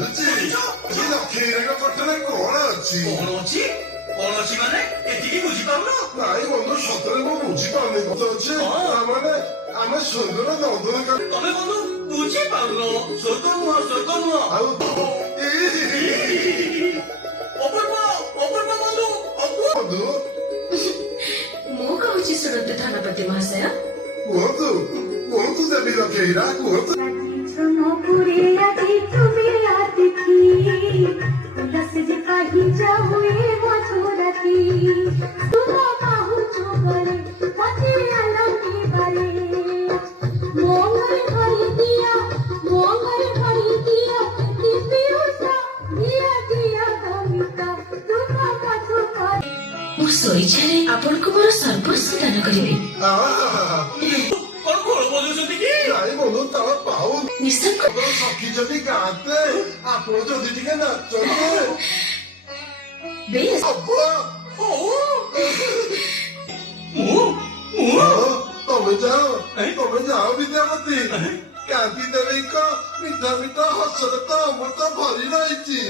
ଲକ୍ଷ୍ମୀଙ୍କ ପଟରେ କଣ ଅଛି? କଣ ଅଛି? କଣ ଅଛି ମାନେ ଏତିକି ବୁଝିପାରୁନ? ନାଇଁ ବନ୍ଧୁ ସତରେ ମୁଁ ବୁଝିପାରୁନି କଥା ଅଛି। ମାନେ ଆମେ ସ୍ୱର୍ଗର ନନ୍ଦନକାନନ। ତମେ ବନ୍ଧୁ ବୁଝିପାରୁନ? ସ୍ୱର୍ଗ ନୁହଁ, ସ୍ୱର୍ଗ ନୁହଁ। ଆଉ ଅପୂର୍ବ, ଅପୂର୍ବ ବନ୍ଧୁ, ଅପୂର୍ବ। ବନ୍ଧୁ ମୁଁ କହୁଛି ଶୁଣନ୍ତୁ ଧନପତି ମହାଶୟ। କୁହନ୍ତୁ କୁହନ୍ତୁ ଦେବୀ ଲକ୍ଷ୍ମୀରା କୁହନ୍ତୁ। ମୁଁ ସ୍ୱଇଚ୍ଛାରେ ଆପଣଙ୍କୁ ମୋର ସର୍ବସ୍ୱ ଦାନ କରିବି। କଣ ଘୋଳ ବଜଉଛନ୍ତି କି? ନାଇଁ ବନ୍ଧୁ ତାର ପାଉ ନିଶ୍ଚୟ ସଖୀ ଯଦି ଗାଆନ୍ତେ ଆପଣ ଯଦି ଟିକେ ନାଚନ୍ତେ ବେଶ ହବ। ତମେ ଯାଅ ବିଦ୍ୟାପତି। କାନ୍ତି ଦେବୀଙ୍କ ମିଠା ମିଠା ହସରେ ତ ଅମୃତ ଭରି ରହିଛି।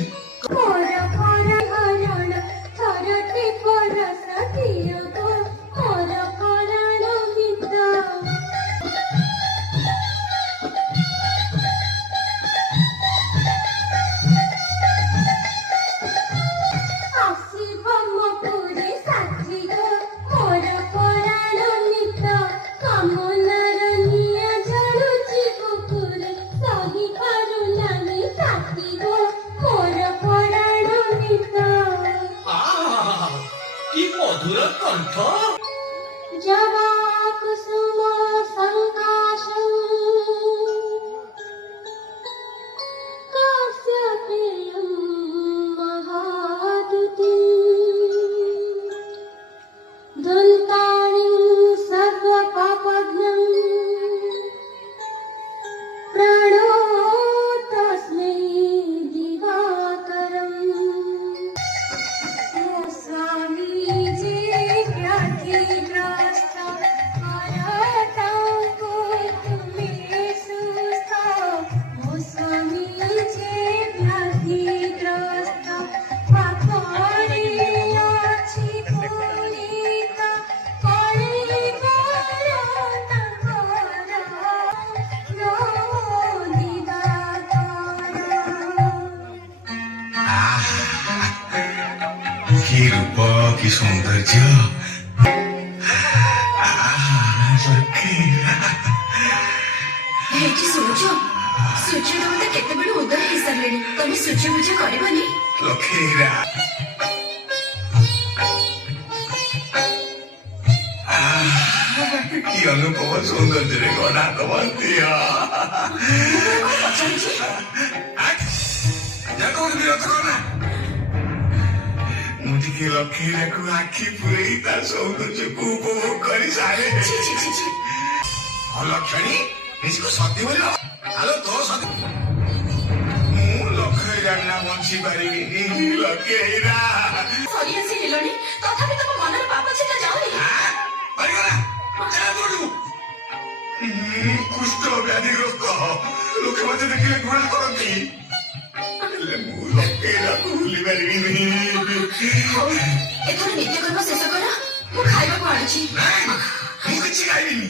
কি মধুর কণ্ঠ। কি রূপ কি সৌন্দর্য। ଏଠି ଶୁଣୁଛ? ସୂର୍ଯ୍ୟ ଦେବତା କେତେବେଳେ ଉଦୟ ହେଇସାରିଲେଣି। ତମେ ସୂର୍ଯ୍ୟ ପୂଜା କରିବନି? ଲକ୍ଷ୍ମୀରା কি অনুপମ ସୌନ୍ଦର୍ଯ୍ୟରେ ଗଢ଼ା ତମ ଦେହ। ପଚାରୁଛି ବିରୋଧ କର। ମୁଁ ଟିକେ ଲକ୍ଷ୍ମୀରାକୁ ଆଖି ପୁରେଇ ତା ସୌନ୍ଦର୍ଯ୍ୟକୁ ଉପଭୋଗ କରି ସାରେ। ଲକ୍ଷ୍ମୀ ନିଜକୁ ସତୀ ବୋଲି ଆଲୋ ତୋ ସତୀ ମୁଁ ଲକ୍ଷ୍ମୀରା ବିନା ବଞ୍ଚି ପାରିବିନି। ଲକ୍ଷ୍ମୀରା ସରି ଆସି ହେଲଣି ତଥାପି ତମ ମନରେ ପାପ ଚିନ୍ତା ଯାଉନି। କୁଷ୍ଠ ବ୍ୟାଧିଗ୍ରସ୍ତ ଲୋକେ ମତେ ଦେଖିଲେ ଘୃଣା କରନ୍ତି। ହେଲେ ମୁଁ ଲକ୍ଷ୍ମୀରାକୁ ଭୁଲି ପାରିବିନି। ହଉ ଏଥର ନିତ୍ୟକର୍ମ ଶେଷ କର। ମୁଁ ଖାଇବାକୁ ଆଣୁଛି। ମୁଁ କିଛି ଖାଇବିନି।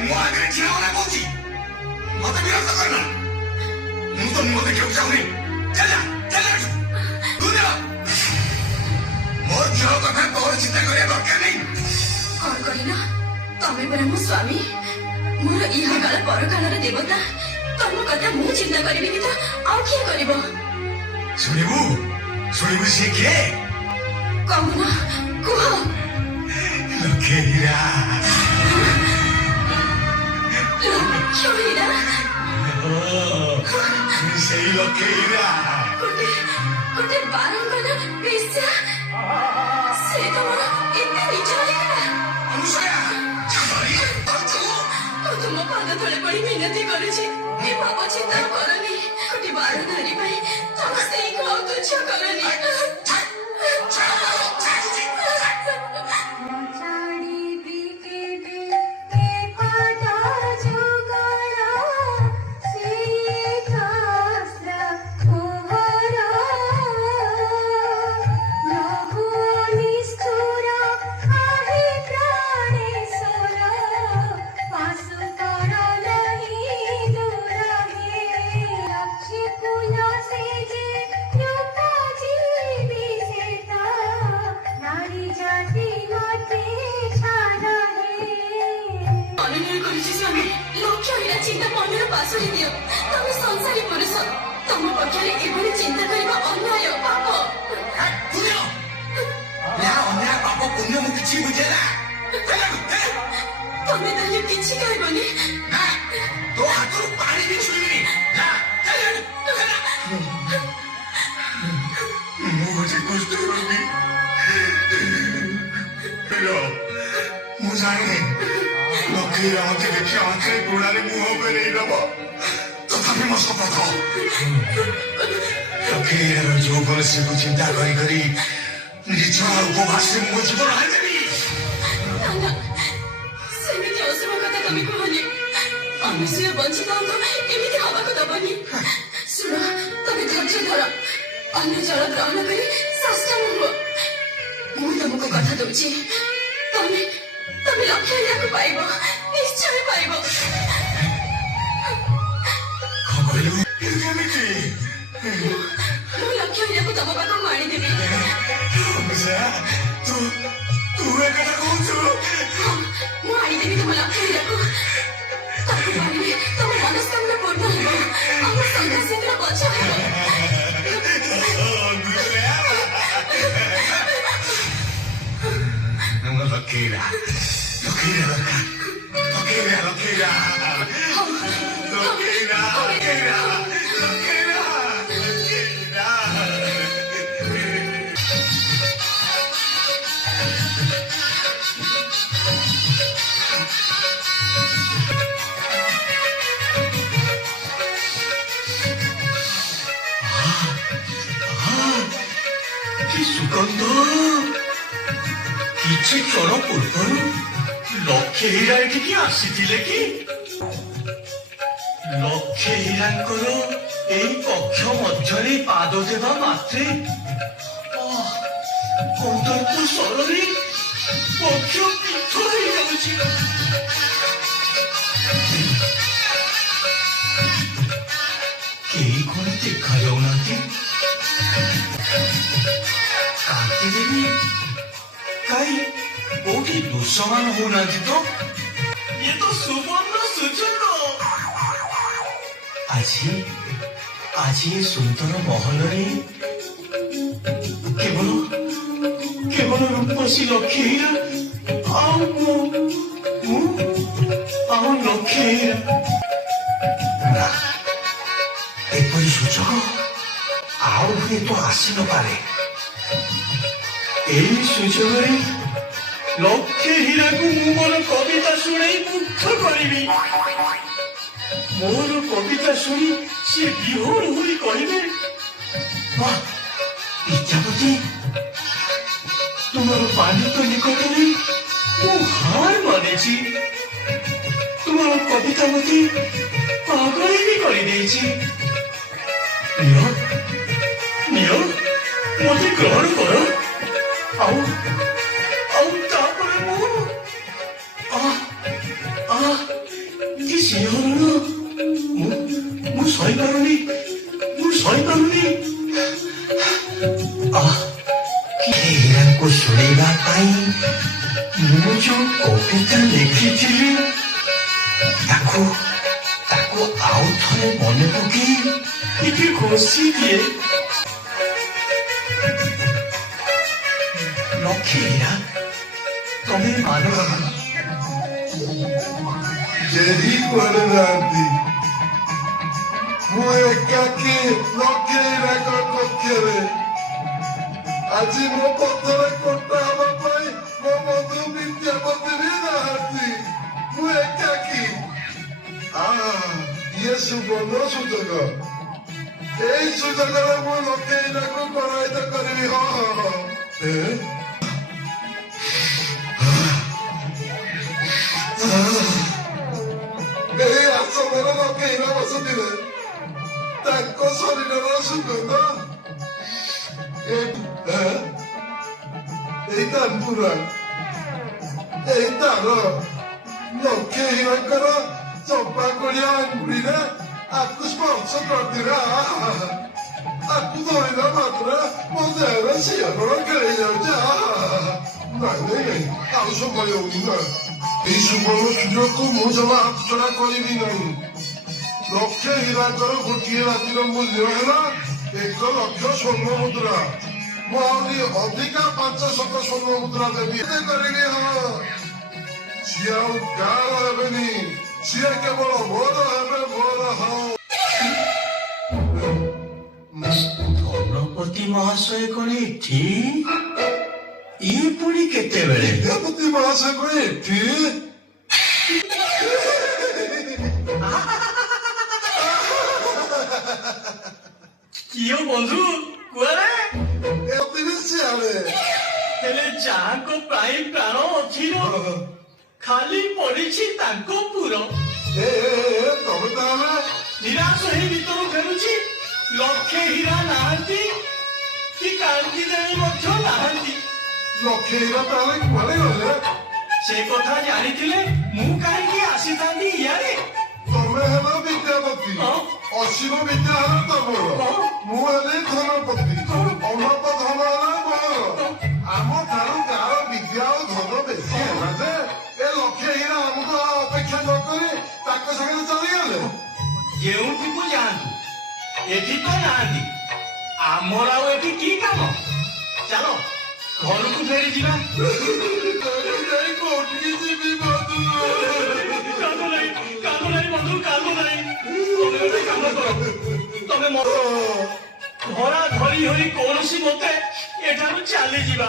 ମୋ ଆଗରେ ଠିଆ ହନା କହୁଛି। ମତେ ବିରକ୍ତ କରନା। ମୁଁ ତ ମୁହଁ ଦେଖିବାକୁ ଚାହୁଁନି। ମୋ ଝିଅ କଥା ତୋର ଚିନ୍ତା କରିବା ଦରକାର ନାହିଁ। କଣ କହିଲ? ତମେ ପରା ମୋ ସ୍ୱାମୀ, ମୋର ଇହକାଳ ପରକାଳର ଦେବତା। ତମ କଥା ମୁଁ ଚିନ୍ତା କରିବିନି ତ ଆଉ କିଏ କରିବ? ଶୁଣିବୁ ସିଏ କିଏ? କହୁନ କୁହ। ଲକ୍ଷ୍ମୀରା ଲକ୍ଷ୍ମୀରା ସେଇ ଲକ୍ଷ୍ମୀରା ଗୋଟେ ବାରଙ୍ଗନା ବେଶ୍ୟା। ସେ ତମର ଏତେ ନିଜ ହେଇଗଲା। ତୁମ ପାଦ ତଳେ ପଡ଼ି ମିନତି କରୁଛି। ଏ ପାପ ଚିନ୍ତା କରନି। ଗୋଟେ ବାର ନାରୀ ପାଇଁ ତମ ସ୍ତ୍ରୀକୁ ଆଉ ତୁଚ୍ଛ କରନି। ବୁଝେଲା ତମେ ତାହେଲେ କିଛି କହିବନି? ନା ତୋ ହାତରୁ ପାଣି ବି ଛୁଇଁବିନି ଯା ମୁଁ ହଉଛି କୁଷ୍ଠ ରୋଗୀ ମୁଁ ଜାଣେ ଲକ୍ଷ୍ମୀ ମତେ ଦେଖିବା ମାତ୍ରେ ଗୋଡ଼ାରେ ମୁହଁ ଫେରେଇ ଦବ ତଥାପି ମୋ ଶପଥ ଲକ୍ଷ୍ମୀର ଯୌବନ ଶ୍ରୀକୁ ଚିନ୍ତା କରି କରି ନିର୍ଜଳ ଉପବାସରେ ମୋ ଜୀବନ ହାରିଦେବି। ନା, ନା, ସେମିତି ଅଶୁଭ କଥା ତମେ କୁହନି। ଅନୁସୂୟ ବଞ୍ଚିତାଙ୍କୁ ଏମିତି ହବାକୁ ଦବନି। ଶୁଣ, ତମେ ଧୈର୍ଯ୍ୟ ଧର, ଅନ୍ନ ଜଳ ଗ୍ରହଣ କରି ସାଷ୍ଟାଙ୍ଗ ହୁଅ। ମୁଁ ତମକୁ କଥା ଦଉଛି, ତମେ ତମେ ଲକ୍ଷ୍ୟ ହୀରାକୁ ପାଇବ, ନିଶ୍ଚୟ ପାଇବ। କଣ କହିଲୁ କେମିତି? ମୁଁ ଲକ୍ଷ୍ୟ ହୀରାକୁ ତମ ପାଖକୁ ଆଣିଦେବି। ତୁ ଏକଥା କହୁଛୁ? ମୁଁ ଆଣିଦେବି ତମ ଲକ୍ଷ୍ୟ ହୀରାକୁ। ତାକୁ ପାଇଲେ ତମ ମନସ୍କାମନା ପୂର୍ଣ୍ଣ ହେବ, ଆମ ସନ୍ନ୍ୟାସୀଙ୍କର ବଚ ହେବ। Loquera, loquera, loquera, loquera, loquera, loquera, loquera, কি সুগন্ধ! କିଛି କ୍ଷଣ ପୂର୍ବରୁ ଲକ୍ଷ୍ମୀ ହୀରା ଏଠିକି ଆସିଥିଲେ କି? ଲକ୍ଷ୍ମୀ ହୀରାଙ୍କର ଏଇ କକ୍ଷ ମଧ୍ୟରେ ପାଦ ଦେବା ମାତ୍ରେ ଅନ୍ତର୍ପ ସ୍ୱରରେ କକ୍ଷ ପୀଠ ହେଇଯାଉଛି। କେହି କଣ ଦେଖାଯାଉନାହାନ୍ତି? କାନ୍ତିଦେବୀ କାହିଁ କୋଉଠି ଦୃଶ୍ୟମାନ ହଉନାହାନ୍ତି ତ? ଇଏ ତ ସୁବର୍ଣ୍ଣ ସୁଯୋଗ। ଆଜି ଏ ସୁନ୍ଦର ମହଲରେ କେବଳ ରୂପସୀ ଲକ୍ଷ୍ମୀ ହୀରା ଆଉ ମୁଁ ଆଉ ଲକ୍ଷ୍ମୀ ହୀରା। ନା ଏପରି ସୁଯୋଗ ଆଉ ହୁଏତ ଆସିନପାରେ। এই সুযোগরে লক্ষ্মী হীরাକୁ ମୁଁ ମୋର କବିତା ଶୁଣାଇ ମୁଗ୍ଧ କରିବି। ମୋର କବିତା ଶୁଣି ସେ ବିହୋର ହୋଇ କହିବେ, ବାଃ ବିଦ୍ୟାପତି, ତୁମର ପାଣ୍ଡିତ୍ୟ ନିକଟରେ ମୁଁ ହାର ମାନିଛି। ତୁମର କବିତା ମତେ ପାଗଳ ବି କରିଦେଇଛି। ନିଅ ମତେ ଗ୍ରହଣ କର। ଆଉ ତାପରେ କି ସିଂହରଣ! ମୁଁ ସହିପାରୁନି। ହୀରାଙ୍କୁ ଶୁଣିବା ପାଇଁ ମୁଁ ଯୋଉ କବିତା ଲେଖିଥିଲି ତାକୁ ଆଉ ଥରେ ମନେ ପକେଇ ଟିକେ ଘୋଷି ଦିଏ। ଲକ୍ଷ୍ମୀ ହୀରା ତମେ ମାନବ କେହି କୁଆଡ଼େ ନାହାନ୍ତି। ମୁଁ ଏକାକୀ ଲକ୍ଷ୍ମୀ ହୀରାଙ୍କ କକ୍ଷରେ। ଆଜି ମୋ ପଥରେ କଟା ହେବା ପାଇଁ ମୋ ବନ୍ଧୁ ବିଦ୍ୟାପତି ବି ନାହାନ୍ତି। ମୁଁ ଏକାକୀ। ଇଏ ସୁବର୍ଣ୍ଣ ସୁଯୋଗ। ଏଇ ସୁଯୋଗରେ ମୁଁ ଲକ୍ଷ୍ମୀ ହୀରାକୁ ପରାଜିତ କରିବି। ହଁ। ଏହି ଆସନରେ ଲକ୍ଷ୍ମୀ ହୀରା ବସୁଥିଲେ। ତାଙ୍କ ଶରୀରର ସୁଗନ୍ଧ ଏଇ ତାନପୁରା, ଏଇ ତାର ଲକ୍ଷ୍ମୀ ହୀରାଙ୍କର ଚମ୍ପା କୋଳିଆ ଆଙ୍ଗୁଳିରେ ଆକୁ ସ୍ପର୍ଶ କରିଥିଲା। ଆକୁ ଧରିଲା ମାତ୍ର ମୋ ଦେହରେ ଶିହରଣ ଖେଳି ଯାଉଛି। ନାଇଁ ଆଉ ସମ୍ଭାଳି ହଉନି ନା। এই ସୁବର୍ଣ୍ଣ ସୁଯୋଗକୁ ମୁଁ ଜମା ହାତଛଡ଼ା କରିବି ନାହିଁ। ଲକ୍ଷ୍ମୀ ହୀରାଙ୍କର ଗୋଟିଏ ରାତିର ମୂଲ୍ୟ ହେଲା 1,00,000 ସ୍ୱର୍ଣ୍ଣ ମୁଦ୍ରା। ମୁଁ ଆହୁରି ଅଧିକା 500 ସ୍ୱର୍ଣ୍ଣ ମୁଦ୍ରା ଦେବି ଏତେ କରିବି ହଁ ସିଏ ଆଉ କାହାର ହେବେନି ସିଏ କେବଳ ମୋର ହେବେ ମୋର ହଁ ଧନପତି ମହାଶୟ କଣ ଏଠି ଇଏ ପୁଣି କେତେବେଳେ ବିଦ୍ୟାପତି ମହାଶୟ କଣ ଏଠି କିଏ ବନ୍ଧୁ କୁଆରେ ଏମିତି ବି ସିଆଡେ ହେଲେ ଯାହାଙ୍କ ପାଇଁ ପ୍ରାଣ ଅଥିର ଖାଲି ପଡିଛି ତାଙ୍କ ପୁର ତମେ ତାହେଲେ ନିରାଶ ହେଇ ଭିତରୁ ଫେରୁଛି ଲକ୍ଷେ ହୀରା ନାହାନ୍ତି କି କାନ୍ତି ଦେବୀ ମଧ୍ୟ ନାହାନ୍ତି ଲକ୍ଷେ ହୀରା ତାହେଲେ କୁଆଡେ ଗଲେ ସେ କଥା ଜାଣିଥିଲେ ମୁଁ କାହିଁକି ଆସିଥାନ୍ତି ଇଆଡେ ତମେ ହେଲ ବିଦ୍ୟାପତି ହଁ। ଅସୀମ ବିଦ୍ୟା ହେଲା ତମର ହଁ। ମୁଁ ହେଲି ଧନପତି ଅମତ ଧନ ହେଲା ମୋର ଆମ ଠାରୁ କାହାର ବିଦ୍ୟା ଆଉ ଧନ ବେଶୀ ହେଲା ଯେ ଏ ଲକ୍ଷେ ହୀରା ଆମକୁ ଆଉ ଅପେକ୍ଷା ନ କରି ତାଙ୍କ ସାଙ୍ଗରେ ଚାଲିଗଲେ ଯେଉଁଠିକୁ ଯାଆନ୍ତୁ ଏଠି ତ ନାହାନ୍ତି ଆମର ଆଉ ଏଠି କି କାମ ଚାଲ ଘରକୁ ଫେରି ଯିବା ଯାଇ କୋଉଠିକି ଯିବି ବନ୍ଧୁ କାମ ନାହିଁ ବନ୍ଧୁ କାମ ନାହିଁ ତମେ ଗୋଟେ କାମ କର ତମେ ଧରା ଧରି ହୋଇ କୌଣସି ମତେ ଏଠାରୁ ଚାଲିଯିବା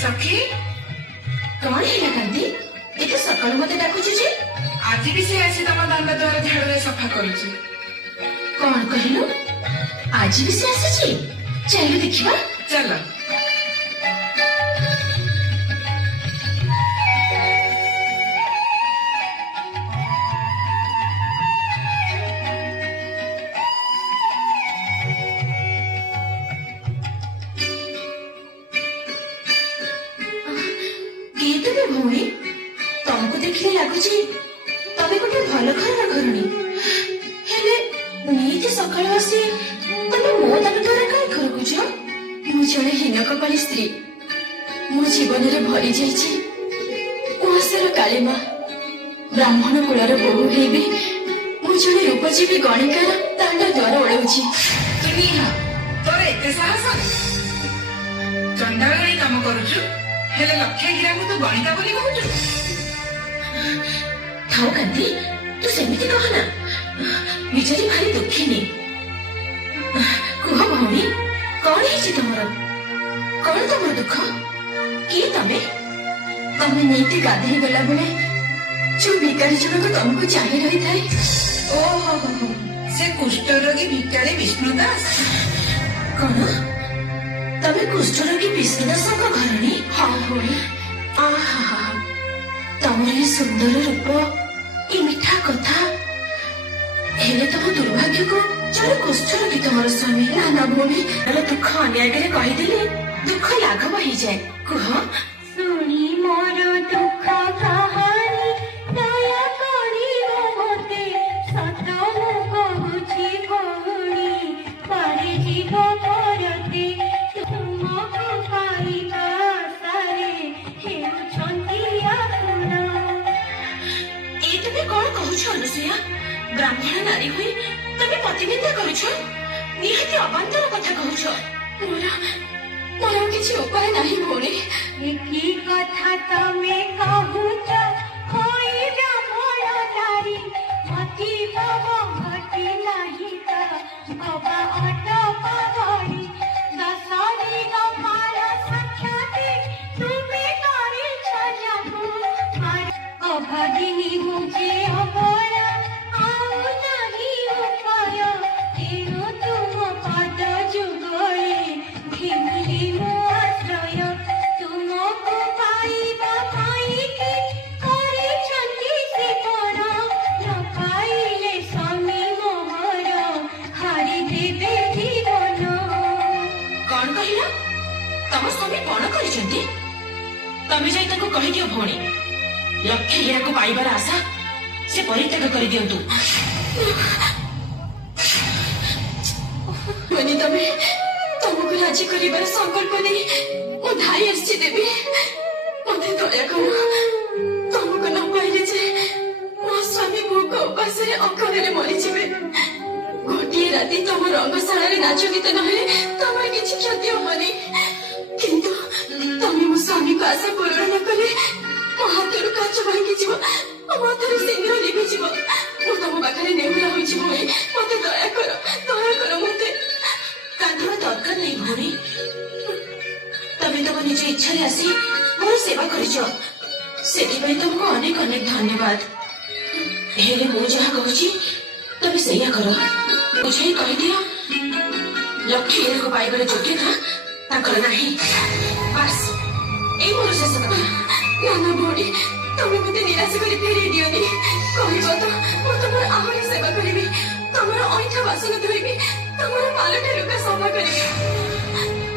ସଖୀ କଣ ହେଲା କାନ୍ତି ଏତେ ସକାଳୁ ମତେ ଡାକୁଛୁ ଯେ ଆଜି ବି ସେ ଆସି ତମ ଦାଣ୍ଡ ଦ୍ୱାର ଝାଡୁରେ ସଫା କରୁଛି କଣ କହିଲୁ ଆଜି ବି ସେ ଆସିଛି ଚାଲ ଦେଖିବା ଚାଲ କିଏ ତୁମେ ଭଉଣୀ ତମକୁ ଦେଖିଲେ ଲାଗୁଛି ତମେ ଗୋଟେ ଭଲ ଘରର ଘରଣୀ ହେଲେ ନିତି ସକାଳୁ ଆସି ତମେ ମୋ ଦାଣ୍ଡ ଦ୍ୱାରା କାହିଁ ଘରକୁଛ ମୁଁ ଜଣେ ହୀନ କପାଳୀ ସ୍ତ୍ରୀ ମୋ ଜୀବନରେ ଭରି ଯାଇଛି ଉଆସର କାଳିମା ବ୍ରାହ୍ମଣ କୁଳର ବୋହୂ ହେଇବି ମୁଁ ଜଣେ ରୂପଜୀବୀ ଗଣିକାର ଦାଣ୍ଡ ଦ୍ୱାର ଓଳଉଛି ତୁ ନିହା ତୋର ଏତେ ସାହସ ଚଣ୍ଡାଳୀ କାମ କରୁଛୁ ହେଲେ ଲକ୍ଷେ ହୀରାକୁ ତୁ ଗଣିତା ବୋଲି କହୁଛୁ ଥାଉ କାନ୍ତି ତୁ ସେମିତି କହନା ବିଚାରି ଭାରି ଦୁଃଖିନୀ କୁହ ଭଉଣୀ କଣ ହେଇଛି ତମର କଣ ତମର ଦୁଃଖ କିଏ ତମେ ତମେ ନେଇକି ଗାଧେଇ ଗଲା ବେଳେ ଯୋଉ ଭିକାରୀ ଜଣକ ତମକୁ ଚାହିଁ ରହିଥାଏ ଓହୋ ସେ କୁଷ୍ଠରୋଗୀ ଭିକାରୀ ବିଷ୍ଣୁ ଦାସ କଣ ତମେ କୁଷ୍ଠରୋଗୀ ବିଷ୍ଣୁ ଦାସଙ୍କ ଘରଣୀ ହଁ ଭଉଣୀ ଆହା ତମର ଏ ସୁନ୍ଦର ରୂପ ଏ ମିଠା କଥା ହେଲେ ତମ ଦୁର୍ଭାଗ୍ୟକୁ ଜଣେ କୁଷ୍ଠରୋଗୀ ତମର ସ୍ୱାମୀ ନା ନା ଭଉଣୀ ଦୁଃଖ ଅନ୍ୟ ଆଗରେ କହିଦେଲେ ଦୁଃଖ ଲାଘବ ହେଇଯାଏ କୁହ ଶୁଣି ମୋର ଦୁଃଖ କାହାଣୀ ଦୟା କରିବ ମୋତେ ସତ ମୁଁ କହୁଛି ଭଉଣୀ ପାରେ ଯିବ ପରତେ ତୁମକୁ ପାଇବା ଆଶାରେ ହେଉଛନ୍ତି ଆପଣ ଏ ତୁମେ କଣ କହୁଛ ଅନୁସୂୟା ବ୍ରାହ୍ମଣ ନାରୀ ହୋଇ ତମେ ପ୍ରତିନିନ୍ଦା କରୁଛ ନିହାତି ଅବାନ୍ତର କଥା କହୁଛ ମୋର ଆଉ କିଛି ଉପାୟ ନାହିଁ ଭଉଣୀ ଏ କି କଥା ତମେ କହୁଛ ହୋଇ ବ୍ରାହ୍ମଣ ନାରୀ ମତି ଭବ ଘଟି ନାହିଁ ତ ବାବା ଅଟ ପାଗଳି ଦଶରୀ ଗୋପାଳ ସାକ୍ଷାତେ ତୁମେ କରିଛ ଯାକୁ ଅଭାଗିନୀ ମୁଁ ଯେ ଅବଳା ଆଉ ନାହିଁ ଉପାୟ ତେଣୁ ତୁମ ପଦ ଯୁଗଳେ ଘିନିଲି ମୁଁ ଆଶ୍ରୟ ତୁମକୁ ପାଇବା ପାଇଁକି କରିଛନ୍ତି ସେ कहते तमें जाई ताको कहि दियो भौणी लक्ष्य हीरा को पाइबार आशा से परित्याग कर दियंतु मनी तमें तुमको राजी करिबार संकल्प नहीं मो धाई आसी देबी मते दया करो तुमको न पाइले जे मो स्वामी भूख उपास रे अखरे मरी जिवे गोटे राति तुम रंगशाला रे नाच गीत नहे तमर किछि क्षति होबनी किंतु तमे मो स्वामी को आशा पूर्ण न करे मो हाथरू काच भांगी जीव मो हाथरू सिंदूर लिपि जीव मो तम पाखरे नेहुरा होई जीव मते दया करो मते कांदवा दरकार नहीं भौणी तमे तम निज इच्छा रे आसी मोर सेवा करिछो सेथिबाई तुमको अनेक अनेक धन्यवाद हेले मु जहा कहूची तमे सैया करो बुझाई कहि दियो लक्ष्य हीरा को पाइबार योग्यता ताकर नाही बस ए मोर शेष कथा नाना भौणी तमे मते निराश करी फेरी दियोनी कहबो तो मु तमर आहुरी सेवा करिबी तमर ऐठा बासन धोइबी तमर मालटे रुका सफा करिबी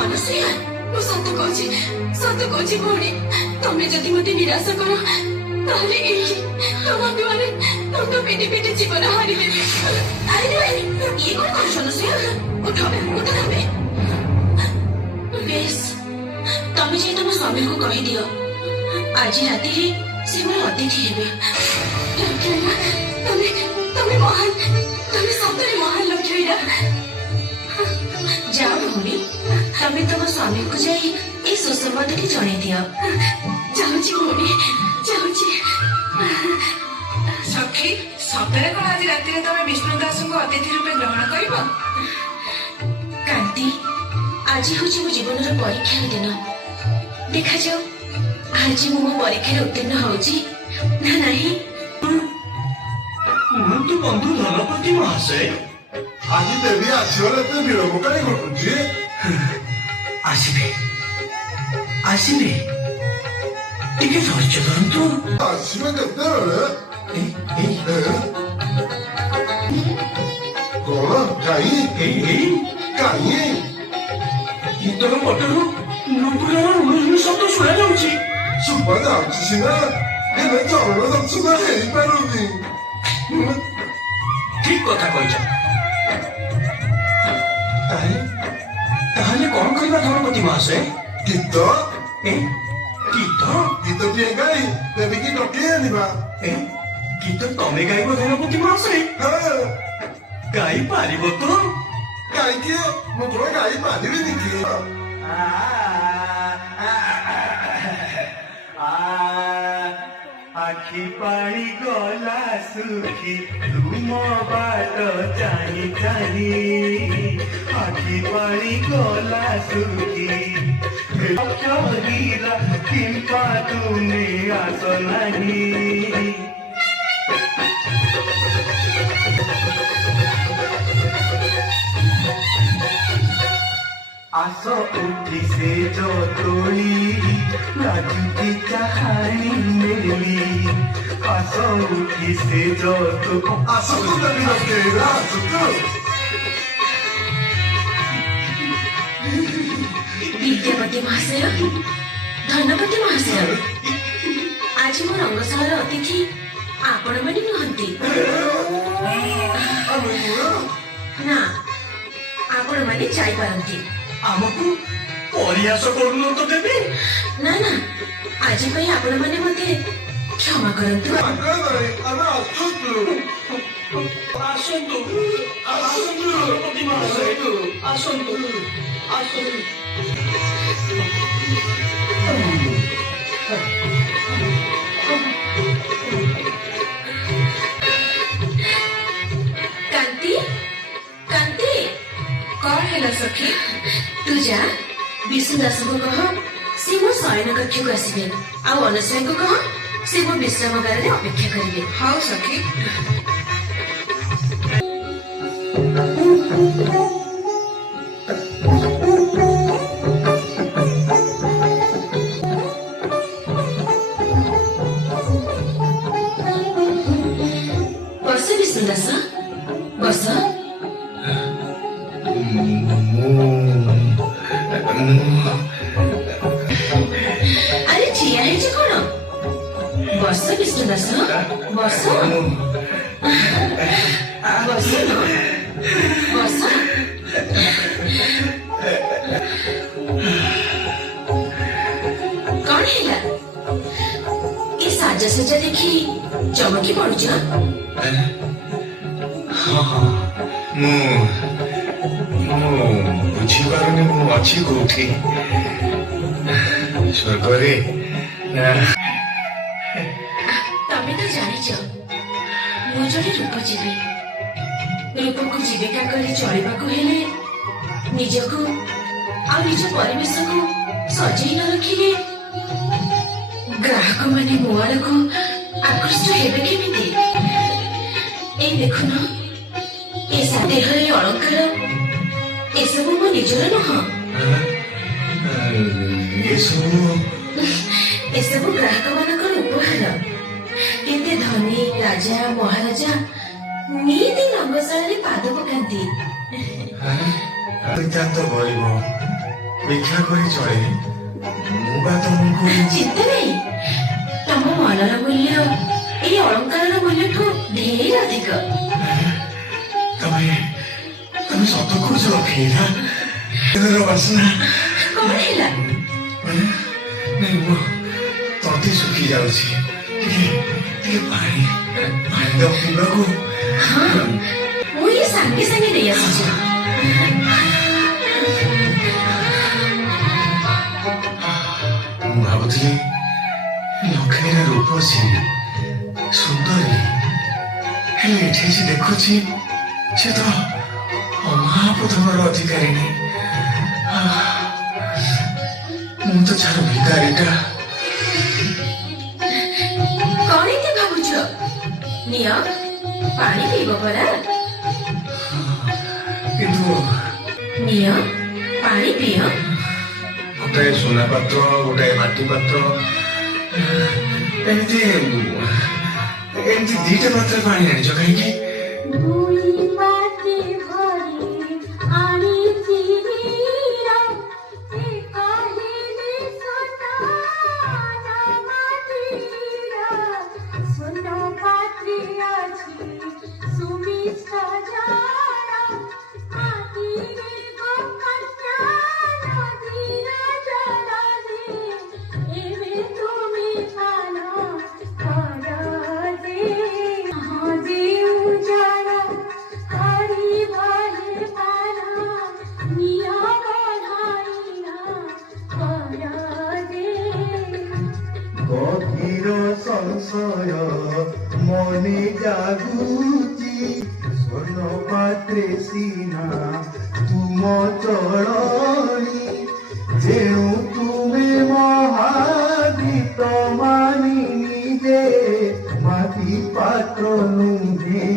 अनसुया मु सत कहूची भौणी तमे जदि मते निराश करो ताहले एही तम दुआरे मुंड पिटी पिटी जीवन हारी देबी अरे ये कोन करछ अनसुया उठ तमे बेस तमे जे तम स्वामी को कहि दियो आज राति रे से मोर अतिथि हेबे तमे महान तमे सतरे महान लक्ष्मीरा जाओ भौणी तमे तम स्वामी को जाई ए सुसंवादटी जणाई दियो जाउची भौणी जाउची सखी सतरे कौन आज राति तमें विष्णु दास को अतिथि रूपे ग्रहण कर कांति आज हूँ मो जीवन परीक्षार दिन देखा जाओ आज मु मो परीक्षा उत्तीर्ण होउची ना नहीं କୁହନ୍ତୁ ବନ୍ଧୁ ଧନପତି ମହାଶୟ ଆଜି ଦେବୀ ଆସିବାର ଏତେ ବିଳମ୍ବ କାହିଁ ଘଟୁଛି ଆସିବେ ଟିକେ ଧୈର୍ଯ୍ୟ ଧରନ୍ତୁ ଆସିବେ କେତେବେଳେ କଣ କାହିଁ କାହିଁ ଗୀତର ପଟରୁ ନୁପୁରର ରୁଣୁଝୁଣୁ ଶବ୍ଦ ଶୁଣାଯାଉଛି ଶୁଭା ଯାଉଛି ସିନା ହେଲେ ଚରଣ ଦର୍ଶନ ହେଇପାରୁନି ଠିକ କଥା କହିଛ ତାହେଲେ କଣ କରିବା ଧନପତି ମହାଶୟ ଗୀତ ଗୀତଟିଏ ଗାଇ ଦେବୀକି ଡକେଇ ଆଣିବା ଗୀତ ତମେ ଗାଇବ ଧନପତି ମହାଶୟ ଗାଇ ପାରିବ ତ କାହିଁକି ମୁଁ କଣ ଗାଇ ପାରିବିନି କି आखि पानी गला सुखी तुम बाट चाही आखि पानी गला सुखी हीरा किंपा तुने आस नहीं आस उठी से जो तोली राजू की कहानी मिली आस उठी से जो तो ଆସନ୍ତୁ ଦେବୀ ଡକେଇ ଆସନ୍ତୁ विद्यापति महाशय धनपति महाशय आज मो रंगशालार अतिथि आपण माने नुहंती ଆମେ ନୁହେଁ ना आपण माने जाई पारंती ଆମକୁ ପରିହାସ କରୁନ ତ ଦେବୀ ना ना आज पई आपण माने मते क्षमा करंतु ତାଙ୍କର ନାହିଁ ଆମେ ଆସୁଛୁ ଆସନ୍ତୁ ଧନପତି ମହାଶୟ ଆସନ୍ତୁ कांति कांति कौन है सखी तू जा विष्णु दास को कह से मो शयन कक्ष को आसबे आ अनसुया को कह से मो विश्रामागार रे अपेक्षा करिवे हाँ सखी बस विष्णु दास बस ମୁଁ ହେଲା ଏ ସାଜସଜ୍ଜା ଦେଖି ଚମକି ପଡୁଛ? ହଁ ହଁ ମୁଁ ବୁଝିପାରୁନି ମୁଁ ଅଛି କୋଉଠି, ସ୍ୱର୍ଗରେ ନା ତମେ ତ ଜାଣିଛ ମୁଁ ଜଣେ ରୂପଜୀବୀ। ରୂପକୁ ଜୀବିକା କରି ଚଳିବାକୁ ହେଲେ ନିଜକୁ ଆଉ ନିଜ ପରିବେଶକୁ ସଜେଇ ନ ରଖିଲେ ଗ୍ରାହକ ମାନେ ମୋ ଆଡକୁ ଆକୃଷ୍ଟ ହେବେ କେମିତି? ଏଇ ଦେଖୁନ ଏ ଦେହରେ ଅଳଙ୍କାର ଏସବୁ ମୋ ନିଜର ନୁହଁ। ଏସବୁ ଗ୍ରାହକ ମାନଙ୍କର ଉପହାର। କେତେ ଧନୀ ରାଜା ମହାରାଜା ନିତି ରଙ୍ଗଶାଳାରେ ପାଦ ପକାନ୍ତି। ନିତାନ୍ତ ଗରିବ, ଭିକ୍ଷା କରି ଚଳେ। ମୁଁ ବା ତମକୁ ଚିନ୍ତା ନାହିଁ, ତମ ମନର ମୂଲ୍ୟ ଏଇ ଅଳଙ୍କାରର ମୂଲ୍ୟଠୁ ଢେର ଅଧିକ। ତମେ ତମେ ସତ କହୁଛ ଫେରା ବାସନା। କଣ ହେଲା? ନାଇଁ ମୁଁ ତଣ୍ଟି ଶୁଖି ଯାଉଛି, ଟିକେ ଟିକେ ପାଣି ପାଣି ଦବ ପିଇବାକୁ। ହଁ ମୁଁ ଇଏ ସାଙ୍ଗେ ସାଙ୍ଗେ ନେଇ ଆସୁଛି। ମୁଁ ଭାବୁଥିଲି ଲକ୍ଷ୍ମୀର ରୂପସୀ ସୁନ୍ଦରୀ, ହେଲେ ଏଠି ସେ ଦେଖୁଛି ସେ ତ ମହାପ୍ରଥମର ଅଧିକାରିଣୀ। ମୁଁ ତ ଛାଡ଼ ଭିକାରୀଟା। କଣ ଏତେ ଭାବୁଛ? ନିଅ ପାଣି ପିଇବ ପରା। କିନ୍ତୁ ନିଅ ପାଣି ପିଅ। ଗୋଟାଏ ସୁନା ପାତ୍ର, ଗୋଟାଏ ମାଟି ପାତ୍ର, ଏମିତି ଦିଟା ପାତ୍ର ପାଣି ଆଣିଛ କାହିଁକି? দুই পাত্রে ভরে আনিছি হীরা, এ কাহিনী সোনা না মাটিরা। সোনা পাত্রে আছে সুমিষ্টা যারা, মাটির গঙ্গা নদীরা জড়ালে, এবে তুমি পানা করালে। হাজে উজাড়া করি ভালে পানা, নিয়া বধাইনা করালে। গভীর সংশয় মনে জাগুচি, স্বর্ণ পাত্রে সিনা তুম চরণী। যেণু তুমে মহাদীত মানিনি যে, মাটি পাত্র নুহে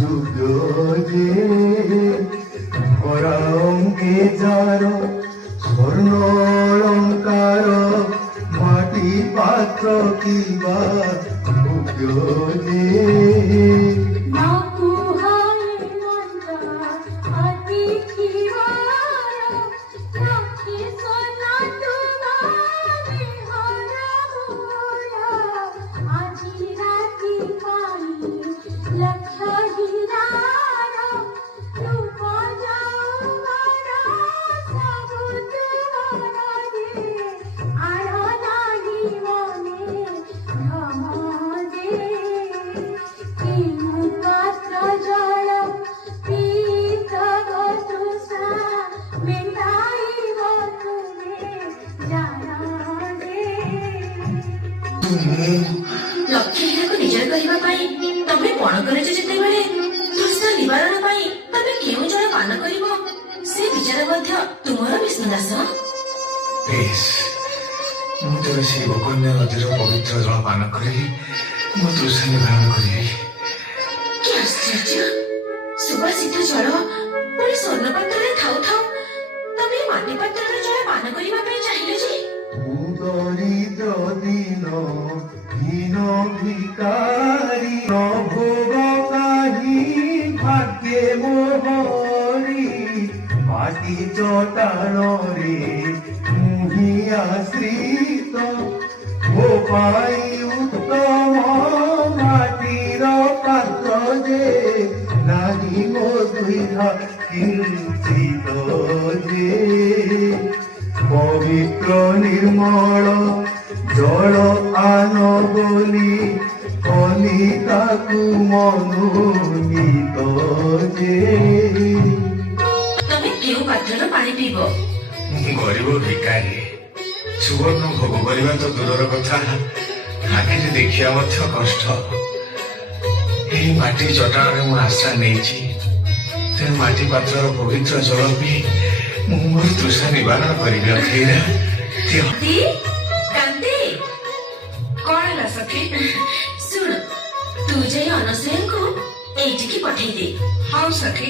যুগ যে। ভরা অঙ্গে যার স্বর্ণ অলঙ্কার, মাটি পাত্র কিবা ভোগ্য যে। নাকুহায় মন্দা অতিথি হারা, লক্ষ্মী সোনা তোমারে হারা মোরা। আজি রাতি পাই লক্ষ হীরারা, রূপ যাওয়ারা সবু তোমারা দে। আড়া নাহি মনে ধমদে, তিনু পাত্র জল পিত তৃষা, মেটাইব তুমি জানা দে। ଲକ୍ଷ୍ମୀ ହୀରାକୁ ନିଜର କରିବା ପାଇଁ ତମେ କଣ କରିଛ? ଯେତେବେଳେ ତୃଷ୍ଣା ନିବାରଣ ପାଇଁ ତମେ କେଉଁ ଜଳ ପାନ କରିବ ସେ ବିଚାର ମଧ୍ୟ ତୁମର ବିଷ୍ଣୁ ଦାସ। ବେଶ, ମୁଁ ତେବେ ସେଇ ବକନ୍ୟା ନଦୀର ପବିତ୍ର ଜଳ ପାନ କରିଲି, ମୋ ତୃଷା ନିବାରଣ କରିବି। କି ଆଶ୍ଚର୍ଯ୍ୟ! ସୁବାସିତ ଜଳ ପୁଣି ସ୍ୱର୍ଣ୍ଣ ପାତ୍ରରେ ଥାଉ ଥାଉ ତମେ ମାଟି ପାତ୍ରର ଜଳ ପାନ କରିବା ପାଇଁ ଚାହିଁଲ ଯେ? দরিদ্র দিন হীন ভিকারী, ভোগ কাহি ভাগ্যে মোহরি। মাটি চটাণরে মুহি আশ্রিত, ও পাই উত্তম মাটির পাত্র যে। নারী মধুধা কিঞ্চিত যে, পবিত্র নির্মল জল আন বলি কলিতাকু মনোনীত যে ତମେ କେଉଁ ପାତ୍ରର ପାଣି ପିଇବ? ଗରିବ ଭିକାରୀ ସୁବର୍ଣ୍ଣ ଭୋଗ କରିବା ତ ଦୂରର କଥା ଆଖିରେ ଦେଖିବା ମଧ୍ୟ କଷ୍ଟ। ଏହି ମାଟି ଚଟାଣରେ ମୁଁ ଆଶ୍ରା ନେଇଛି, ତେଣୁ ମାଟି ପାତ୍ରର ପବିତ୍ର ଜଳ ପିଇ ମୁଁ ମୋର ତୃଷା ନିବାରଣ କରିବି। ଅଥେଇରା କାନ୍ତି କାନ୍ତି କଣ ହେଲା ସଖୀ? ଶୁଣ, ତୁ ଯାଇ ଅନସୂୟାଙ୍କୁ ଏଇଠିକି ପଠେଇ ଦେ। ହଉ ସଖୀ।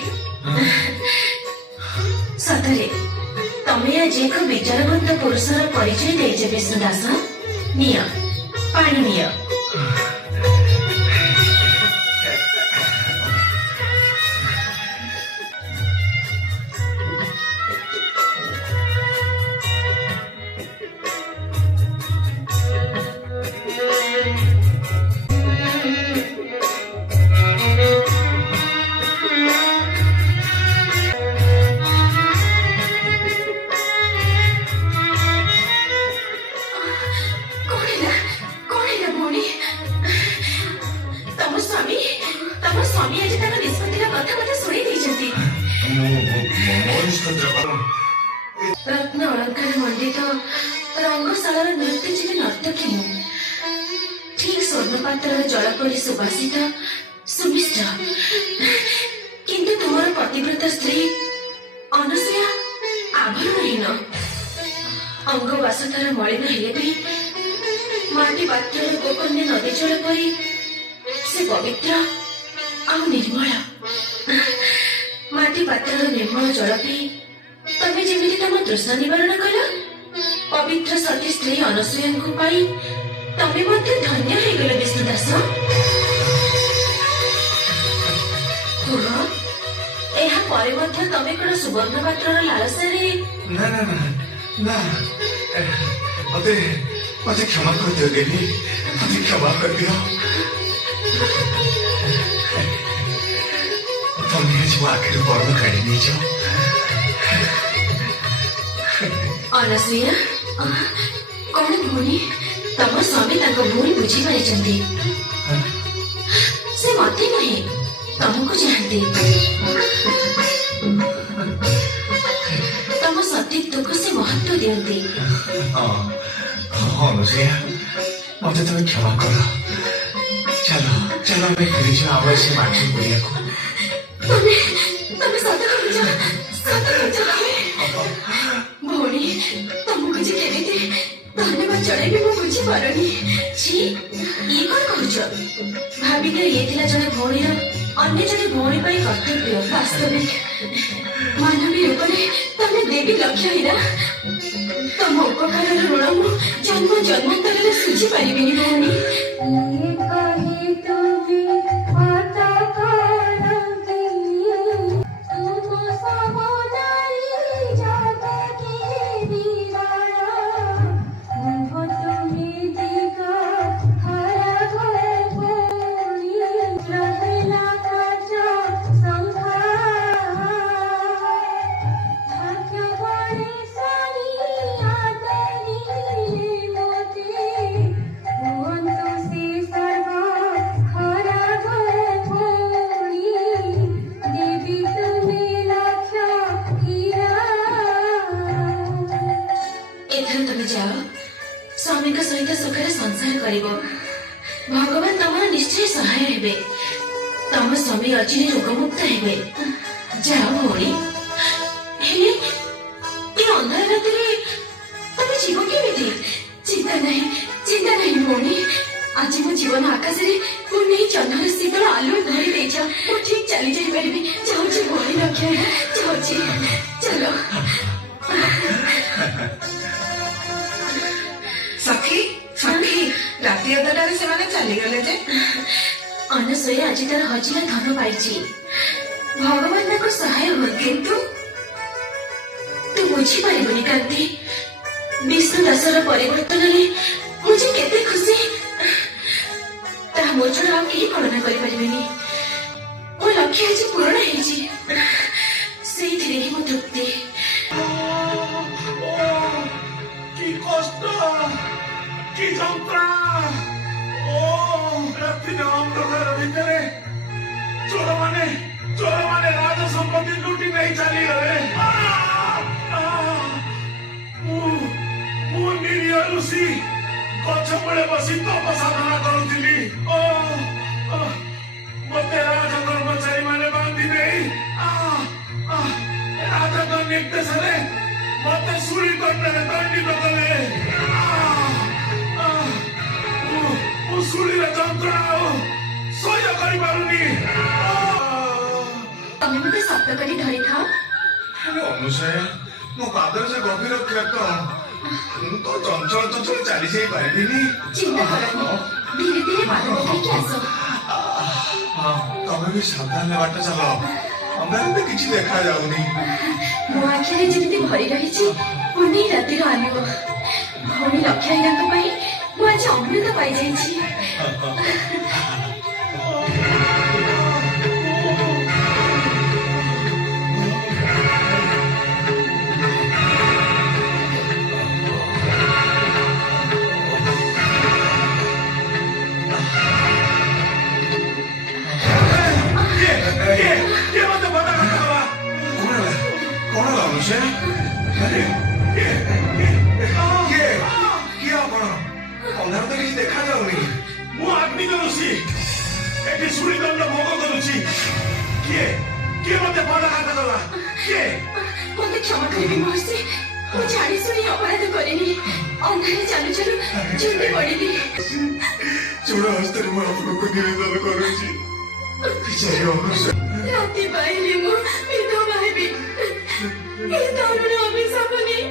ସତରେ ତମେ ଆଜି ଏକ ବିଚାରବନ୍ତ ପୁରୁଷର ପରିଚୟ ଦେଇଛ ବିଷ୍ଣୁ ଦାସ। ନିଅ, ପାଣି ନିଅ। କଣ ହେଲା ଭଉଣୀ? ତମ ସ୍ୱାମୀ ଆଜି ତାଙ୍କ ନିଷ୍ପତ୍ତିର କଥା ମତେ ଶୁଣେଇ ଦେଇଛନ୍ତି। ରତ୍ନ ଅଳଙ୍କାର ମଣ୍ଡିତ ରଙ୍ଗଶାଳାର ନୃତ୍ୟଜୀବୀ ନର୍ତ୍ତକୀ ମୁଁ, ଠିକ୍ ସ୍ୱର୍ଣ୍ଣପାତ୍ରର ଜଳ ପରି ସୁବାସିତ ସୁମିଷ୍ଟ। କିନ୍ତୁ ତୁମର ପତିବ୍ରତ ସ୍ତ୍ରୀ ଅନସୂୟା ଆଭରଣହୀନ, ଅଙ୍ଗବାସ ତାର ମଳିନ ହେଲେ ବି ମାଟି ପାତ୍ରର ଗୋପନ୍ୟ ନଦୀ ଜଳ ପରି ସେ ପବିତ୍ର ଆଉ ନିର୍ମଳ। ମାଟି ପାତ୍ରର ନିର୍ମଳ ଜଳ ପିଇ ତମେ ଯେମିତି ତମ ତୃଷ୍ଣା ନିବାରଣ କଲ, ପବିତ୍ର ସତୀ ସ୍ତ୍ରୀ ଅନସୂୟାଙ୍କୁ ପାଇ ତମେ ମଧ୍ୟ ଧନ୍ୟ ହେଇଗଲ ବିଷ୍ଣୁ ଦାସ। କୁହ, ଏହା ପରେ ମଧ୍ୟ ତମେ କଣ ସୁବର୍ଣ୍ଣ ପାତ୍ରର ଲାଳସାରେ? ନା ନା ନା ନା, ମତେ ମତେ କ୍ଷମା କରିଦିଅ ଦେବୀ, ମତେ କ୍ଷମା କରିଦିଅ। ତମେ ଆଜି ମୋ ଆଖିରୁ ପର୍ବ କାଢି ନେଇଛ। ଅନସୂୟା, କଣ ଭଉଣୀ, ତମ ସ୍ୱାମୀ ତାଙ୍କ ଭୁଲ ବୁଝିପାରିଛନ୍ତି। ସେ ମତେ ନୁହେଁ, ତମକୁ ଚାହାନ୍ତି। ତମ ସତୀତ୍ୱକୁ ସେ ମହତ୍ଵ ଦିଅନ୍ତି। ଅନୁସୂୟା, ମତେ ତମେ କ୍ଷମା କର। ଚାଲ ଚାଲ ଆମେ ଫେରିଯିବା ଆମର ସେ ମାଟି ପଡ଼ିଆକୁ। ତମେ ସତ କହୁଛ, ସତ କହୁଛ ତମେ? ଭଉଣୀ, ତମକୁ ଯେ କେମିତି ଧନ୍ୟବାଦ ଜଣାଇବି ମୁଁ ବୁଝିପାରୁନି। ଛି, ଇଏ କଣ କହୁଛ? ଭାବିଲେ ଇଏ ଥିଲା ଜଣେ ଭଉଣୀର ଅନ୍ୟ ଜଣେ ଭଉଣୀ ପାଇଁ କର୍ତ୍ତବ୍ୟ। ବାସ୍ତବିକ ମାନବୀ ରୂପରେ ତମେ ଦେବୀ ଲକ୍ଷ୍ୟହୀରା। ତମ ଉପକାରର ଋଣ ମୁଁ ଜନ୍ମ ଜନ୍ମାନ୍ତରରେ ଶୁଝି ପାରିବିନି ଭଉଣୀ। ये कहे तुम्हें आता करती तुम समुदारी जगते दीवाना मुझ तुम्हें दिखा हरा घर पूरी रहला खर्चा संघा भाग्य बड़े सारी आदरी मोते हुअन्तु से सर्वा हरा घर पूरी देवी तुम्हें लक्ष्य हीरा। ଏଥର ତମେ ଯାଅ, ସ୍ୱାମୀଙ୍କ ସହିତ ସୁଖରେ ସଂସାର କରିବ। ଭଗବାନ ତମର ନିଶ୍ଚୟ ସହାୟ ହେବେ। ତମ ସ୍ୱାମୀ ଅଚିରେ ରୋଗମୁକ୍ତ ହେବେ। ଯାଅ ଭଉଣୀ। ହେଲେ ଏ ଅନ୍ଧାର ରାତିରେ ତମେ ଯିବ କେମିତି? ଚିନ୍ତା ନାହିଁ ଭଉଣୀ। ଆଜି ମୋ ଜୀବନ ଆକାଶରେ ମୁଁ ନେଇ ଚନ୍ଦ୍ରର ଶୀତଳ ଆଲୁଅ ଧରି ଦେଇଛ। ମୁଁ ଠିକ ଚାଲି ଯାଇପାରିବି। ଯାଉଛି ଭଉଣୀ ଲକ୍ଷ୍ୟ, ଯାଉଛି। ଚାଲ। ସଖୀ ସଖୀ, ରାତି ଅଧଟାରେ ସେମାନେ ଚାଲିଗଲେ ଯେ? ଅନସୂୟା ଆଜି ତାର ହଜିଲା ଧନ ପାଇଛି। ଭଗବାନ ତାକୁ ସହାୟ ହୁଅନ୍ତି। କିନ୍ତୁ ତୁ ବୁଝିପାରିବୁନି କାନ୍ତି, ବିଷ୍ଣୁ ଦାସର ପରିବର୍ତ୍ତନରେ ମୁଁ ଯେ କେତେ ଖୁସି, ତାହା ମୋ ଛଡ଼ା ଆଉ କେହି କଳନା କରିପାରିବେନି। ମୋ ଲକ୍ଷ୍ୟ ଆଜି ପୂରଣ ହେଇଛି, ସେଇଥିରେ ହିଁ ମୋ ତୃପ୍ତି। কি কষ্ট, কি যন্ত্রণা! ও রাত্রিরে অন্ধকার ভিতরে চোরମାନେ রাজ সম্পত্তি লুটি নেই চালিগলে। ମୁଁ ନିରୀହ ଋଷି ଗଛ ମୂଳେ ବସି ତପ ସାଧନା କରୁଥିଲି। ମତେ ରାଜ କର୍ମଚାରୀ ମାନେ ବାନ୍ଧି ନେଇ ରାଜାଙ୍କ ନିର୍ଦ୍ଦେଶରେ ମତେ ଶୂଳି ଦଣ୍ଡରେ ଦଣ୍ଡିତ କଲେ। ମୁଁ ଶୂଳିର ଯନ୍ତ୍ରଣା ଆଉ ସହ୍ୟ କରିପାରୁନି। ତମେ ମତେ ସତ କରି ଧରିଥାଅ। ଅନୁସୟା, ମୋ ପାଦରେ ସେ ଗଭୀର କ୍ଷତ, ମୁଁ ତ ଚଞ୍ଚଳ ଚାଲି ଯାଇ ପାରିବିନି। ଚିନ୍ତା କରନି, ଧୀରେ ଧୀରେ ପାଦ ପକେଇକି ଆସ। ତମେ ବି ସାବଧାନରେ ବାଟ ଚାଲ, ଅନ୍ଧାରରେ କିଛି ଦେଖାଯାଉନି। ମୋ ଆଖିରେ ଯେମିତି ଭରି ରହିଛି ପୁଣି ରାତିର ଆଲୁଅ। ଭଉଣୀ ଲକ୍ଷ୍ୟାଇନାଙ୍କ ପାଇଁ ମୁଁ ଆଜି ଅମୃତ ପାଇଯାଇଛି। କିଏ ମତେ ବନ୍ଧା କରିଦେଲା? କଣ ହେଲା ଅନୁସୟା? କିଏ ଆପଣ? ଅନ୍ଧାର ତ କିଛି ଦେଖାଯାଉନି। ମୁଁ ଆଗ୍ନିକ ଋଷି, ଏଠି ଶୂଳି ଦଣ୍ଡ ଭୋଗ କରୁଛି। କିଏ ମତେ ବନ୍ଧା କରିଦେଲା? କିଏ? ମତେ କ୍ଷମା କରିବି ମହର୍ଷି, ମୁଁ ଜାଣି ଶୁଣି ଅପରାଧ କରିନି। ଅନ୍ଧାରେ ଚାଲୁ ଚାଲୁ ଝୁଣ୍ଟି ପଡ଼ିଲି। ଚୂଡ଼ ହସ୍ତରେ ମୁଁ ଆପଣଙ୍କୁ ନିବେଦନ କରୁଛି, ଜୟ ଅନୁସୟା। ରାତି ପାଇଲେ ମୁଁ ବିଧବା ହେବି। ଏ ଦାରୁଣ ଅଭିଶାପ ନେଇ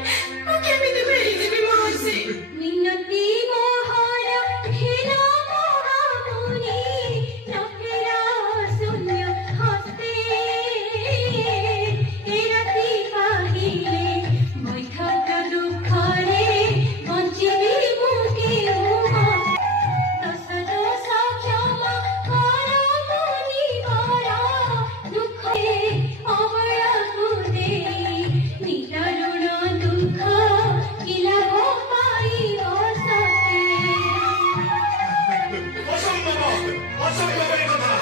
ମୁଁ କେମିତି ଫେରିଯିବି ମହର୍ଷି? মিনতি মোহর ঘেরা মহামুনি নফেরা শূন্য হস্তে এরাতি পাহিলে বৈঠক দুঃখরে বঞ্চিবি মুখে দশ দশ ক্ষমা কর মুনি বর দুঃখে অবয়াকু দেই নিদারুণ দুঃখ কিলাভ পাইব সতে। অসম্ভব এই কথা।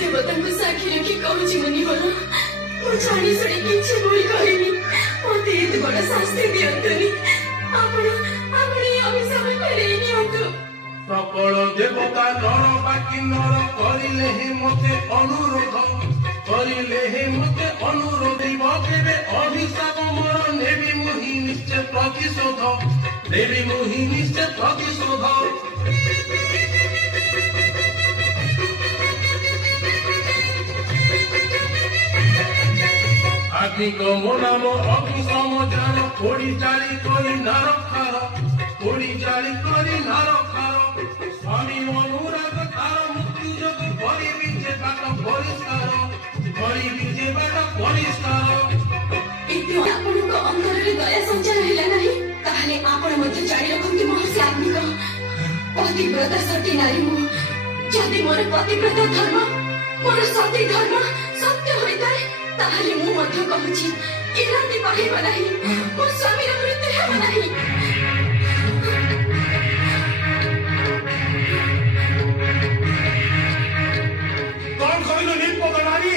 ଦେବତାଙ୍କୁ ସାକ୍ଷୀ ରଖି କହୁଛି ମୁନିବର, ମୁଁ ଜାଣି ଶୁଣି କିଛି ଭୁଲ କରିନି। ମତେ ଏତେ ବଡ ଶାସ୍ତି ଦିଅନ୍ତୁନି। ଆପଣ ଏ ଅଭିଶାପ ଫେରେଇ ନିଅନ୍ତୁ। সকল দেবতা নর বাকি নর করিলে হে মতে অনুরোধ কেবে অভিশাপ মর নেবি মুহি নিশ্চয় প্রতিশোধ। আগ্নিকম নাম অগ্নিকম জান পড়ি জালি করি নারক্ষার স্বামী অনুরাগ তার মৃত্যু যোগ করিবি যে বাট পরিষ্কার। ଏତେ ଆପଣଙ୍କ ଅନ୍ତରରେ ଦୟା ସଞ୍ଚାର ହେଲା ନାହିଁ, ତାହେଲେ ଆପଣ ମଧ୍ୟ ଜାଣି ରଖନ୍ତୁ ମହର୍ଷି ଆଗ୍ନିକ, ପତିବ୍ରତା ସତୀ ନାରୀ ମୁଁ। ଯଦି ମୋର ପତିବ୍ରତା ଧର୍ମ, ମୋର ସତୀ ଧର୍ମ ସତ୍ୟ ହୋଇଥାଏ, ତାହେଲେ ମୁଁ ମଧ୍ୟ କହୁଛି ଏ ରାତି ପାହିବ ନାହିଁ, ମୋ ସ୍ୱାମୀର ମୃତ୍ୟୁ ହେବ ନାହିଁ। କଣ କହିଲୁ ନିର୍ବୋଧ ନାରୀ?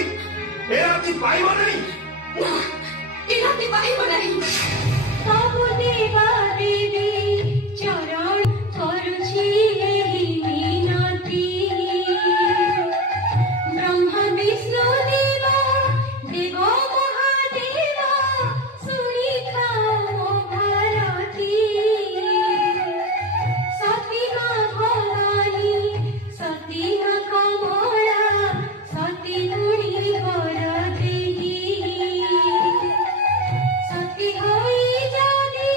ଏ ରାତି ପାଇବ ନାହିଁ? ନା, ଏ ରାତି ପାହିବ ନାହିଁ। ସବୁ ଦେବା ଦେବୀ ଚରଣ କରୁଛି ଏହି ମିନତି। ବ୍ରହ୍ମା ବିଷ୍ଣୁ ଦେବ ଦେବ ମହାଦେବ ଶୁଣି ଖାଅ ମୋ ଭାରତୀ। ସତୀ ମା ଭବାନୀ ସତୀ ମା କମଳା ସତୀ ଗୁଣି ବର ଦେହି। ସତୀ ହୋଇ ଯଦି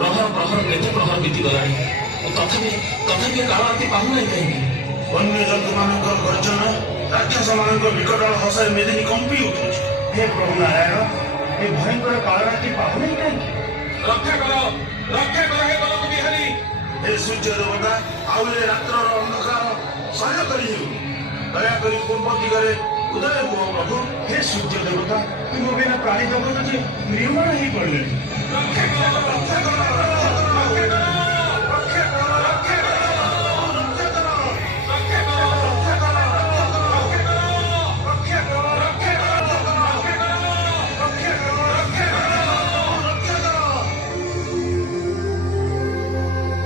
ପ୍ରହର ପ୍ରହର କେତେ ପ୍ରହର ବିତିଗଲାଣି ତଥାପି ତଥାପି କାଳ ରାତି ପାଉନାହିଁ କାହିଁକି? ବନ୍ୟଜନ୍ତୁ ମାନଙ୍କର ଗର୍ଜନ ରାକ୍ଷସ ମାନଙ୍କ ବିକଟ ହସରେ ମେଦିନୀ କମ୍ପି ଉଠୁଛି। ହେ ପ୍ରଭୁ ନାରାୟଣ, ଏ ଭୟଙ୍କର କାଳରାତି ପାହୁନାହିଁ କାହିଁକି? ରକ୍ଷା କର ହେ ଗଲକୁ ବିହାରୀ। ହେ ସୂର୍ଯ୍ୟ ଦେବତା, ଆଉ ଏ ରାତ୍ରର ଅନ୍ଧକାର ସହ୍ୟ କରି ହେଉନି। ଦୟାକରି ପୂର୍ବ ଦିଗରେ ଉଦୟ ହୁଅ ପ୍ରଭୁ। ହେ ସୂର୍ଯ୍ୟ ଦେବତା, ତୁମ ବିନା ପ୍ରାଣୀ ଜଗତ ଯେ ନିର୍ମାଣ ହେଇପଡ଼ିଲେଣି। ରକ୍ଷା କର ରକ୍ଷା କର ରକ୍ଷା କର ରକ୍ଷା କର ରକ୍ଷା କର ରକ୍ଷା କର ରକ୍ଷା କର ରକ୍ଷା କର ରକ୍ଷା କର ରକ୍ଷା କର ରକ୍ଷା କର ରକ୍ଷା କର।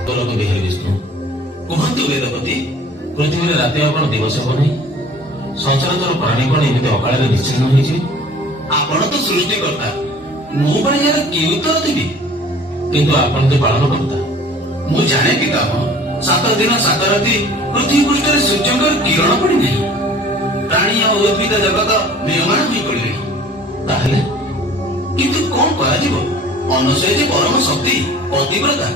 ଗୋଲକ ବିହାରୀ ବିଷ୍ଣୁ କୁହନ୍ତୁ ବେଦପତି, ପୃଥିବୀରେ ରାତି ଆଉ କଣ ଦିବସ ହେବ ନାହିଁ? ସଚରାଚର ପ୍ରାଣୀ କଣ ଏମିତି ଅକାଳରେ ନିଶ୍ଚିହ୍ନ ହୋଇଯିବେ? ଆପଣ ତ ସୃଷ୍ଟିକର୍ତ୍ତା, ମୁଁ ପାଇଁ ଏହାର କି ଉତ୍ତର ଦେବି? କିନ୍ତୁ ଆପଣ ତ ପାଳନ କର୍ତ୍ତା। ମୁଁ ଜାଣେ ପିତାମହ, 7 ଦିନ 7 ରାତି ପୃଥିବୀ ପୃଷ୍ଠରେ ସୂର୍ଯ୍ୟଙ୍କର କିରଣ ପଡ଼ିନାହିଁ। ପ୍ରାଣୀ ଆଉ ଉଦ୍ଭିଦ ଜଗତ ମ୍ରିୟମାଣ ହୋଇ ପଡ଼ିଲେଣି। ତାହେଲେ କିନ୍ତୁ କଣ କରାଯିବ? ଅନସୂୟା ଯେ ପରମ ଶକ୍ତି, ପତିବ୍ରତା,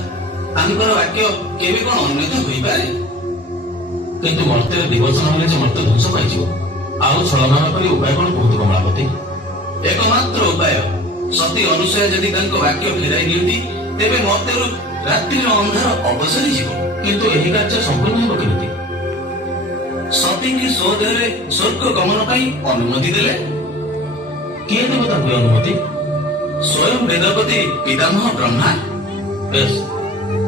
ତାଙ୍କର ବାକ୍ୟ କେବେ କଣ ଅନ୍ୟଥା ହୋଇପାରେ? କିନ୍ତୁ ମର୍ତ୍ତ୍ୟରେ ଦିବସ ନହେଲେ ଯେ ମର୍ତ୍ତ୍ୟ ଧ୍ୱଂସ ପାଇଯିବ। ଆଉ ଛଳନା କରି ଉପାୟ କଣ କୁହନ୍ତୁ କମଳାପତି? ଏକମାତ୍ର ଉପାୟ, ସତୀ ଅନୁସୂୟା ଯଦି ତାଙ୍କ ବାକ୍ୟ ଫେରାଇ ନିଅନ୍ତି, ତେବେ ମର୍ତ୍ତ୍ୟରୁ ରାତ୍ରିର ଅନ୍ଧାର ଅବସରି ଯିବ। କିନ୍ତୁ ଏହି କାର୍ଯ୍ୟ ସମ୍ପୂର୍ଣ୍ଣ ହେବ କେମିତି? ସତୀଙ୍କୁ ସ୍ୱଦେହରେ ସ୍ୱର୍ଗ ଗମନ ପାଇଁ ଅନୁମତି ଦେଲେ। କିଏ ଦେବ ତାଙ୍କୁ ଅନୁମତି? ସ୍ୱୟଂ ବେଦପତି ପିତାମହ ବ୍ରହ୍ମା। ବେଶ,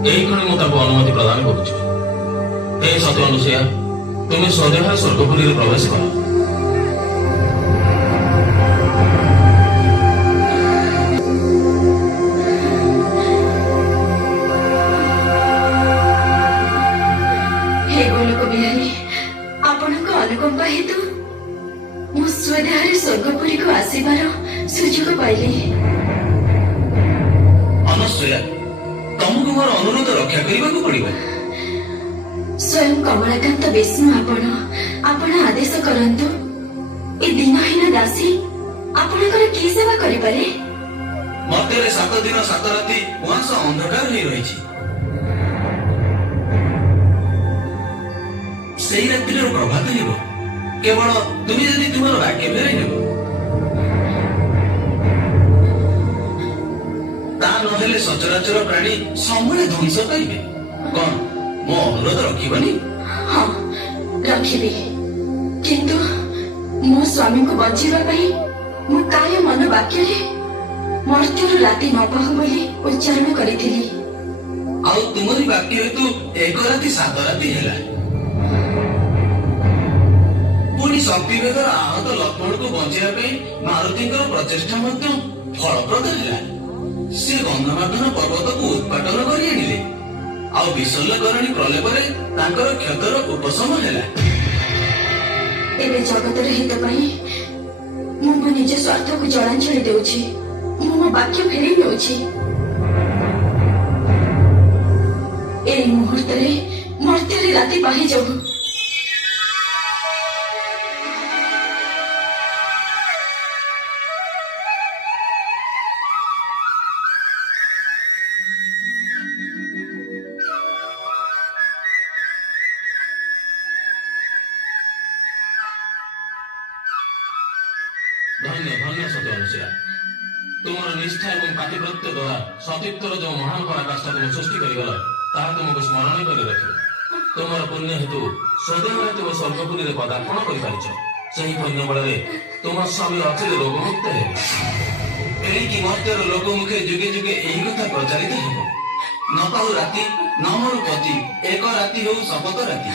ଏହି କ୍ଷଣି ମୁଁ ତାଙ୍କୁ ଅନୁମତି ପ୍ରଦାନ କରୁଛି। ହେ ସତୀ ଅନୁସୂୟା, ତୁମେ ସ୍ୱଦେହରେ ସ୍ୱର୍ଗପୁରୀରେ ପ୍ରବେଶ କର। ହେ ଗୋଲକ ବିହାରୀ, ଆପଣଙ୍କ ଅନୁକମ୍ପା ହେତୁ ମୁଁ ସ୍ୱଦେହରେ ସ୍ୱର୍ଗପୁରୀକୁ ଆସିବାର ସୁଯୋଗ ପାଇଲି। ଅନସୂୟା, ତମକୁ ମୋର ଅନୁରୋଧ ରକ୍ଷା କରିବାକୁ ପଡ଼ିବ। ସ୍ୱୟଂ କମଳାକାନ୍ତ ବିଷ୍ଣୁ ଆପଣ ଆଦେଶ କରନ୍ତୁ। ଏ ଦିନହୀନ ଦାସୀ ଆପଣଙ୍କର କି ସେବା କରିପାରେ? ମର୍ତ୍ତ୍ୟରେ 7 ଦିନ 7 ରାତି ଉଆଁସ ଅନ୍ଧକାର ହୋଇ ରହିଛି। ସେଇ ରାତ୍ରିର ପ୍ରଭାତ ହେବ କେବଳ ତୁମେ ଯଦି ତୁମର ବାକ୍ୟ ଫେରାଇ ନେବ। ତା ନହେଲେ ସଚରାଚର ପ୍ରାଣୀ ସମୂଳେ ଧ୍ୱଂସ ପାଇବେ। କଣ ମୋ ଅନୁରୋଧ ରଖିବନି? ହଁ, ରଖିବି। କିନ୍ତୁ ମୋ ସ୍ୱାମୀଙ୍କୁ ବଞ୍ଚିବା ପାଇଁ ମୁଁ କାୟ ମନ ବାକ୍ୟରେ ମର୍ତ୍ତ୍ୟରୁ ରାତି ନ ପାହୁ ବୋଲି ଉଚ୍ଚାରଣ କରିଥିଲି। ଆଉ ତୁମରି ବାକ୍ୟ ହେତୁ 1 ରାତି 7 ରାତି ହେଲା। ପୁଣି ଶକ୍ତିଭେଦର ଆହତ ଲକ୍ଷ୍ମଣକୁ ବଞ୍ଚିବା ପାଇଁ ମାରୁତିଙ୍କର ପ୍ରଚେଷ୍ଟା ମଧ୍ୟ ଫଳପ୍ରଦ ହେଲା। ସେ ଗନ୍ଧମାର୍ଦ୍ଦନ ପର୍ବତକୁ ଉତ୍ପାଟନ କରି ଆଣିଲେ। ଆଉ ବିଶଲ୍ୟକରଣୀ ପ୍ରଲେପରେ ତାଙ୍କର କ୍ଷତର ଉପଶମ ହେଲା। ଏବେ ଜଗତର ହିତ ପାଇଁ ମୁଁ ମୋ ନିଜ ସ୍ୱାର୍ଥକୁ ଜଳାଞ୍ଜଳି ଦେଉଛି। ମୁଁ ମୋ ବାକ୍ୟ ଫେରେଇ ନେଉଛି। ଏଇ ମୁହୂର୍ତ୍ତରେ ମର୍ତ୍ତ୍ୟରେ ରାତି ପାହିଯାଉ। ଧନ୍ୟ ଧନ୍ୟ ସତୀ ଅନୁସୂୟା, ତୁମର ନିଷ୍ଠା ଏବଂ ପାତିବ୍ରତ୍ୟ ଦ୍ୱାରା ସତୀତ୍ୱର ଯେଉଁ ମହାନ ପରାକାଷ୍ଠା ତୁମେ ସୃଷ୍ଟି କରିଗଲ, ତାହା ତୁମକୁ ସ୍ମରଣ କରି ରଖିବ। ତୁମର ପୁଣ୍ୟ ହେତୁ ସ୍ୱଦେହରେ ତୁମ ସ୍ୱର୍ଗପୁରୀରେ ପଦାର୍ପଣ କରିପାରିଛ। ସେହି ପୁଣ୍ୟ ବଳରେ ତୁମ ସ୍ୱାମୀ ଅଚିରେ ରୋଗମୁକ୍ତ ହେବେ। ଏଣିକି ମର୍ତ୍ତ୍ୟର ଲୋକମୁଖେ ଯୁଗେ ଯୁଗେ ଏହି କଥା ପ୍ରଚାରିତ ହେବ। ନ ପାହୁ ରାତି, ନ ମରୁ ପତି, 1 ରାତି ହେଉ ଶପଥ ରାତି।